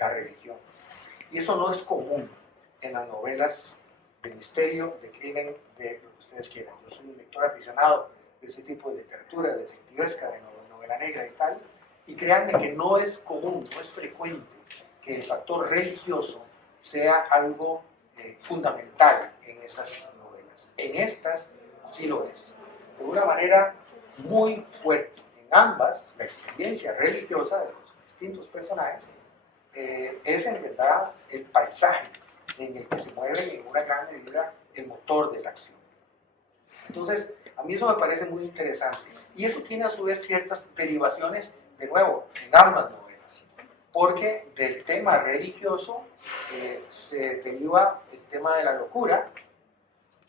la religión. Y eso no es común en las novelas de misterio, de crimen, de lo que ustedes quieran. Yo soy un lector aficionado de ese tipo de literatura, detectivesca, de novela negra y tal, y créanme que no es común, no es frecuente que el factor religioso sea algo fundamental en esas novelas. En estas sí lo es, de una manera muy fuerte. En ambas, la experiencia religiosa de los distintos personajes es en verdad el paisaje en el que se mueve en una gran medida el motor de la acción. Entonces, a mí eso me parece muy interesante. Y eso tiene a su vez ciertas derivaciones, de nuevo, en ambas novelas. Porque del tema religioso se deriva el tema de la locura,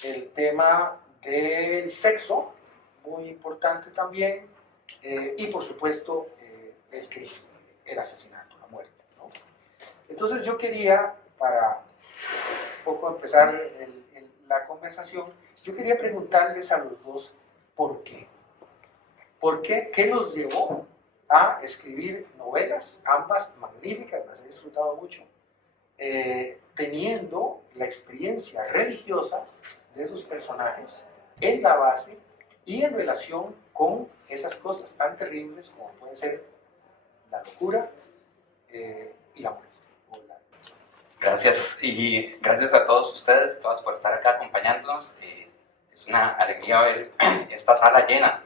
el tema del sexo, muy importante también, y por supuesto el crimen, el asesinato, la muerte, ¿no? Entonces yo quería, para un poco empezar la conversación, yo quería preguntarles a los dos por qué. ¿Por qué? ¿Qué los llevó a escribir novelas, ambas magníficas, las he disfrutado mucho, teniendo la experiencia religiosa de esos personajes en la base y en relación con esas cosas tan terribles como puede ser la locura y la muerte? Gracias, y gracias a todos ustedes, todas por estar acá acompañándonos. Es una alegría ver esta sala llena,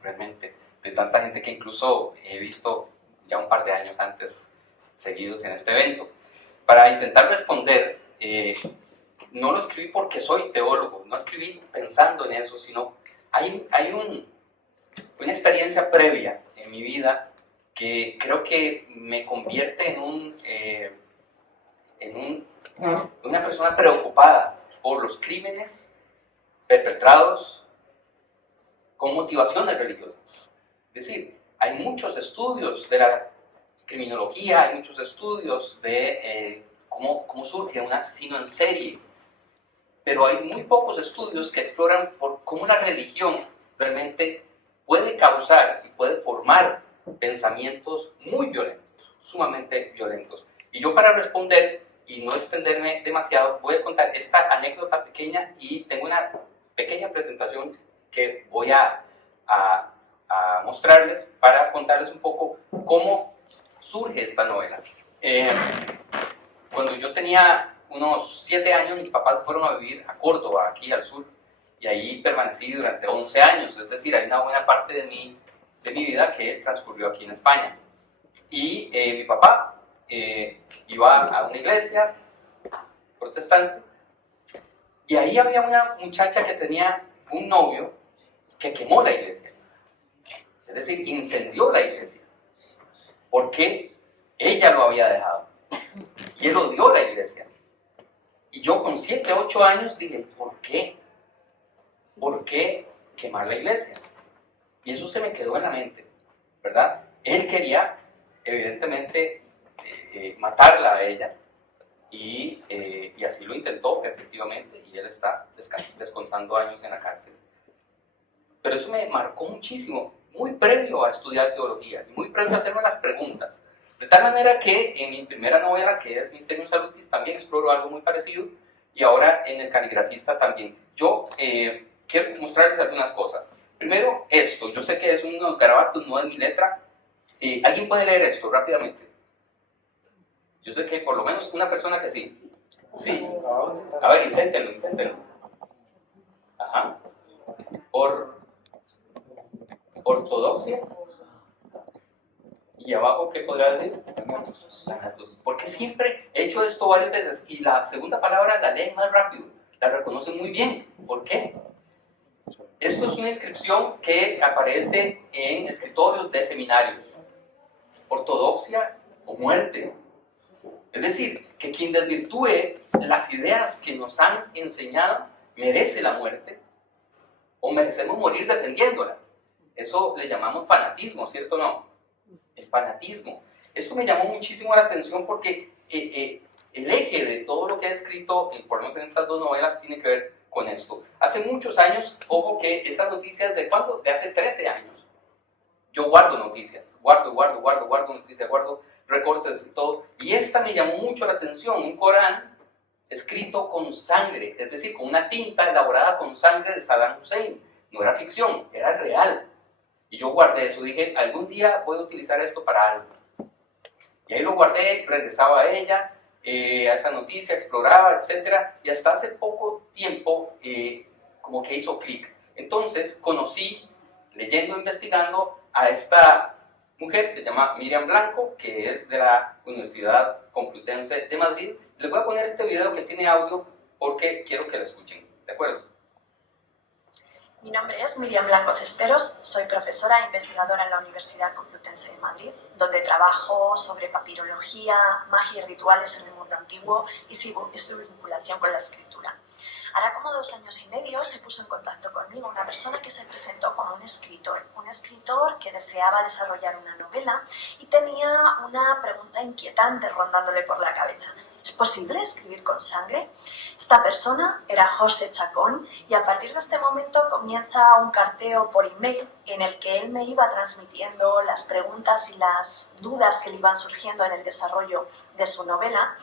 realmente, de tanta gente que incluso he visto ya un par de años antes seguidos en este evento. Para intentar responder, no lo escribí porque soy teólogo, no escribí pensando en eso, sino hay una experiencia previa en mi vida que creo que me convierte en una persona preocupada por los crímenes perpetrados con motivaciones religiosas. Es decir, hay muchos estudios de la criminología, hay muchos estudios de cómo surge un asesino en serie, pero hay muy pocos estudios que exploran por cómo la religión realmente puede causar y puede formar pensamientos muy violentos, sumamente violentos. Y yo, para responder y no extenderme demasiado, voy a contar esta anécdota pequeña, y tengo una pequeña presentación que voy a mostrarles para contarles un poco cómo surge esta novela. Cuando yo tenía unos 7 años, mis papás fueron a vivir a Córdoba, aquí al sur, y ahí permanecí durante 11 años, es decir, hay una buena parte de mi vida que transcurrió aquí en España. Y mi papá iba a una iglesia protestante, y ahí había una muchacha que tenía un novio que quemó la iglesia, es decir, incendió la iglesia, porque ella lo había dejado, y él odió la iglesia. Y yo con 7, 8 años dije, ¿por qué? ¿Por qué quemar la iglesia? Y eso se me quedó en la mente, ¿verdad? Él quería, evidentemente, matarla a ella, y así lo intentó, efectivamente, y él está descontando años en la cárcel. Pero eso me marcó muchísimo, muy previo a estudiar teología, y muy previo a hacerme las preguntas. De tal manera que en mi primera novela, que es Mysterium Salutis, también exploro algo muy parecido, y ahora en El Caligrafista también. Yo quiero mostrarles algunas cosas. Primero, esto. Yo sé que es unos garabatos, no es mi letra. ¿Alguien puede leer esto rápidamente? Yo sé que por lo menos una persona que sí. Sí. A ver, inténtenlo. Ajá. Ortodoxia. Y abajo, ¿qué podrá decir? Thanatos. Porque siempre he hecho esto varias veces, y la segunda palabra la leen más rápido, la reconocen muy bien. ¿Por qué? Esto es una inscripción que aparece en escritorios de seminarios. Ortodoxia o muerte. Es decir, que quien desvirtúe las ideas que nos han enseñado merece la muerte, o merecemos morir defendiéndola. Eso le llamamos fanatismo, ¿cierto o no? El fanatismo. Esto me llamó muchísimo la atención porque el eje de todo lo que he escrito, por lo menos en estas dos novelas, tiene que ver con esto. Hace muchos años, ojo que esas noticias, ¿de cuándo? De hace 13 años. Yo guardo noticias, guardo noticias, guardo recortes y todo. Y esta me llamó mucho la atención, un Corán escrito con sangre, es decir, con una tinta elaborada con sangre de Saddam Hussein. No era ficción, era real. Y yo guardé eso, dije, algún día voy a utilizar esto para algo. Y ahí lo guardé, regresaba a ella, a esa noticia, exploraba, etc. Y hasta hace poco tiempo, como que hizo clic. Entonces conocí, leyendo, investigando, a esta mujer, se llama Miriam Blanco, que es de la Universidad Complutense de Madrid. Les voy a poner este video que tiene audio porque quiero que lo escuchen, ¿de acuerdo? Mi nombre es Miriam Blanco Cesteros, soy profesora e investigadora en la Universidad Complutense de Madrid, donde trabajo sobre papirología, magia y rituales en el mundo antiguo y su vinculación con la escritura. Hará como 2 años y medio se puso en contacto conmigo una persona que se presentó como un escritor que deseaba desarrollar una novela y tenía una pregunta inquietante rondándole por la cabeza. ¿Es posible escribir con sangre? Esta persona era José Chacón y a partir de este momento comienza un carteo por email en el que él me iba transmitiendo las preguntas y las dudas que le iban surgiendo en el desarrollo de su novela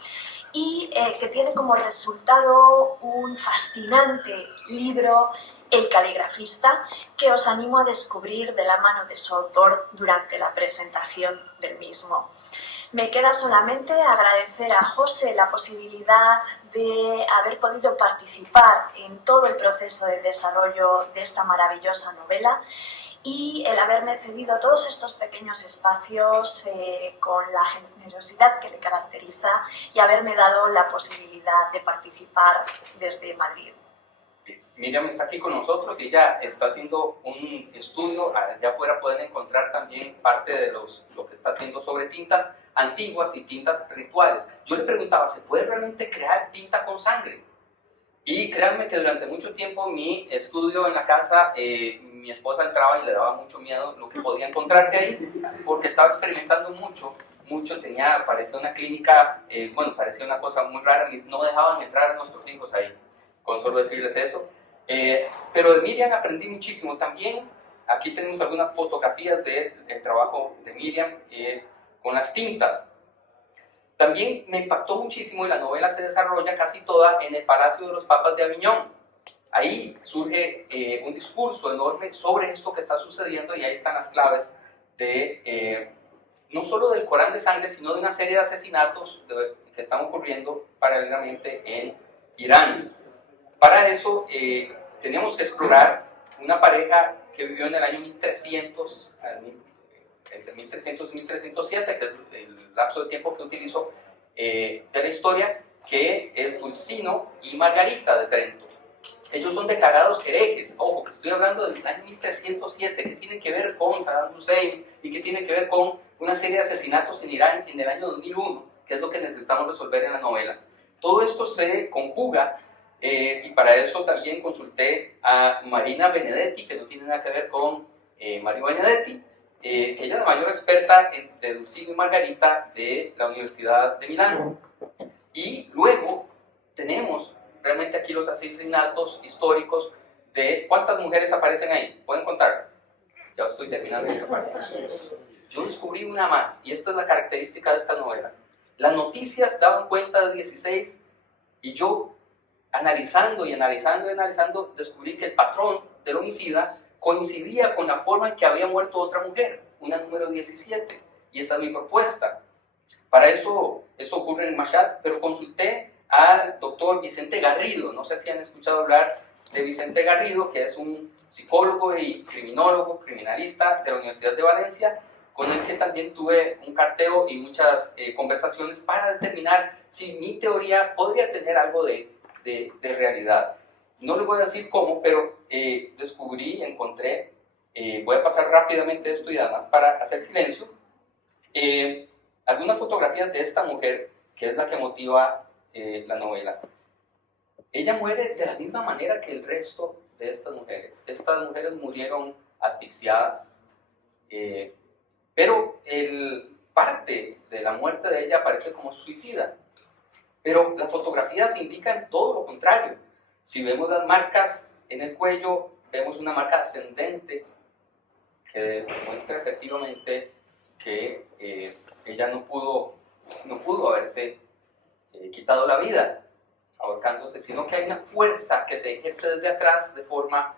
y que tiene como resultado un fascinante libro, El caligrafista, que os animo a descubrir de la mano de su autor durante la presentación del mismo. Me queda solamente agradecer a José la posibilidad de haber podido participar en todo el proceso de desarrollo de esta maravillosa novela y el haberme cedido todos estos pequeños espacios con la generosidad que le caracteriza y haberme dado la posibilidad de participar desde Madrid. Miriam está aquí con nosotros y ella está haciendo un estudio. Allá afuera pueden encontrar también parte de lo que está haciendo sobre tintas antiguas y tintas rituales. Yo le preguntaba, ¿se puede realmente crear tinta con sangre? Y créanme que durante mucho tiempo mi estudio en la casa, mi esposa entraba y le daba mucho miedo lo que podía encontrarse ahí, porque estaba experimentando mucho, parecía una clínica, parecía una cosa muy rara, no dejaban entrar a nuestros hijos ahí, con solo decirles eso. Pero de Miriam aprendí muchísimo. También aquí tenemos algunas fotografías del trabajo de Miriam con las tintas. También me impactó muchísimo y la novela se desarrolla casi toda en el Palacio de los Papas de Aviñón. Ahí surge un discurso enorme sobre esto que está sucediendo y ahí están las claves de no solo del Corán de sangre, sino de una serie de asesinatos que están ocurriendo paralelamente en Irán. Para eso teníamos que explorar una pareja que vivió en el año 1300, entre 1300 y 1307, que es el lapso de tiempo que utilizo de la historia, que es Dulcino y Margarita de Trento. Ellos son declarados herejes. Ojo, que estoy hablando del año 1307, que tiene que ver con Saddam Hussein y que tiene que ver con una serie de asesinatos en Irán en el año 2001, que es lo que necesitamos resolver en la novela. Todo esto se conjuga y para eso también consulté a Marina Benedetti, que no tiene nada que ver con Mario Benedetti, que ella es la mayor experta de Dulcino y Margarita de la Universidad de Milán. Y luego tenemos realmente aquí los asesinatos históricos de cuántas mujeres aparecen ahí. ¿Pueden contarlas? Ya estoy terminando esta parte. Yo descubrí una más, y esta es la característica de esta novela. Las noticias daban cuenta de 16, y yo, analizando, descubrí que el patrón del homicida coincidía con la forma en que había muerto otra mujer, una número 17, y esa es mi propuesta. Para eso, esto ocurre en Mashhad, pero consulté al doctor Vicente Garrido. No sé si han escuchado hablar de Vicente Garrido, que es un psicólogo y criminólogo, criminalista de la Universidad de Valencia, con el que también tuve un carteo y muchas conversaciones para determinar si mi teoría podría tener algo de realidad. No les voy a decir cómo, pero encontré, voy a pasar rápidamente esto y además para hacer silencio, algunas fotografías de esta mujer, que es la que motiva la novela. Ella muere de la misma manera que el resto de estas mujeres. Estas mujeres murieron asfixiadas, pero parte de la muerte de ella aparece como suicida. Pero las fotografías indican todo lo contrario. Si vemos las marcas en el cuello, vemos una marca ascendente que muestra efectivamente que ella no pudo haberse quitado la vida ahorcándose, sino que hay una fuerza que se ejerce desde atrás de forma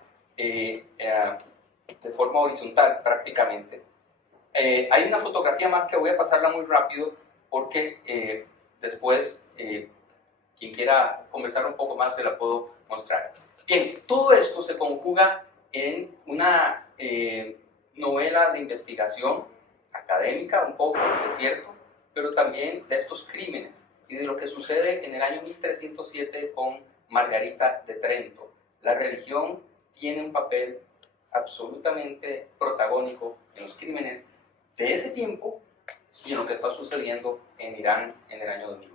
horizontal prácticamente. Hay una fotografía más que voy a pasarla muy rápido porque después quien quiera conversar un poco más se la puedo mostrar. Bien, todo esto se conjuga en una novela de investigación académica, un poco, es cierto, pero también de estos crímenes y de lo que sucede en el año 1307 con Margarita de Trento. La religión tiene un papel absolutamente protagónico en los crímenes de ese tiempo y en lo que está sucediendo en Irán en el año 2000.